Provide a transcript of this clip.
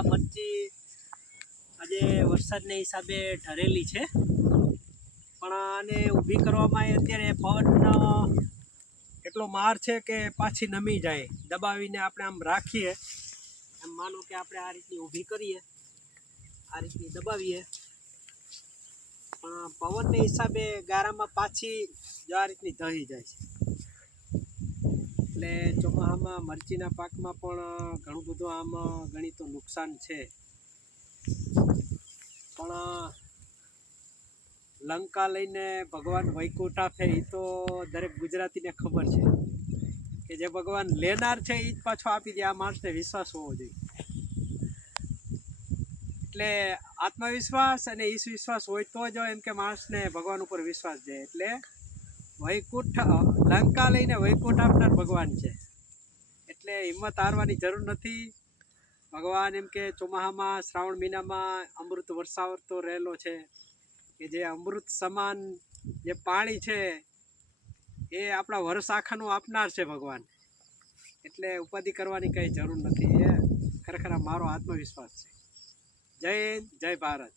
આ મરચી આજે વરસાદને હિસાબે ઢરેલી છે. પણ આને ઊભી કરવામાં અત્યારે પવનનો એટલો માર છે કે પાછી નમી જાય. દબાવીને આપણે આમ રાખીએ. એમ માનો કે આપણે આ રીતની ઊભી કરીએ. આ રીતની દબાવીએ. પણ પવનને હિસાબે ગારામાં પાછી જો આ રીતની ધહી જાય છે. એટલે ચોમાસામાં મરચીના પાકમાં પણ ઘણું બધું આમ ગણી તો નુકસાન છે. પણ લંકા લઈને ભગવાન વૈકુંઠ આપે એ તો દરેક ગુજરાતીને ખબર છે. કે જે ભગવાન લેનાર છે એ જ પાછો આપી દે, આ માણસને વિશ્વાસ હોવો જોઈએ. એટલે આત્મવિશ્વાસ અને ઈશ વિશ્વાસ હોય તો જ એમ કે માણસને ભગવાન ઉપર વિશ્વાસ જાય. એટલે વૈકુંઠ લંકા લઈને વૈકુંઠ આપનાર ભગવાન છે. એટલે હિંમત હારવાની જરૂર નથી. ભગવાન એમ કે ચોમાસામાં શ્રાવણ મહિનામાં અમૃત વરસાવતો રહેલો છે કે જે અમૃત સમાન જે પાણી છે એ આપણા વર્ષ આખાનું આપનાર છે ભગવાન. એટલે ઉપાધિ કરવાની કંઈ જરૂર નથી. એ ખરેખર મારો આત્મવિશ્વાસ છે. જય જય ભારત.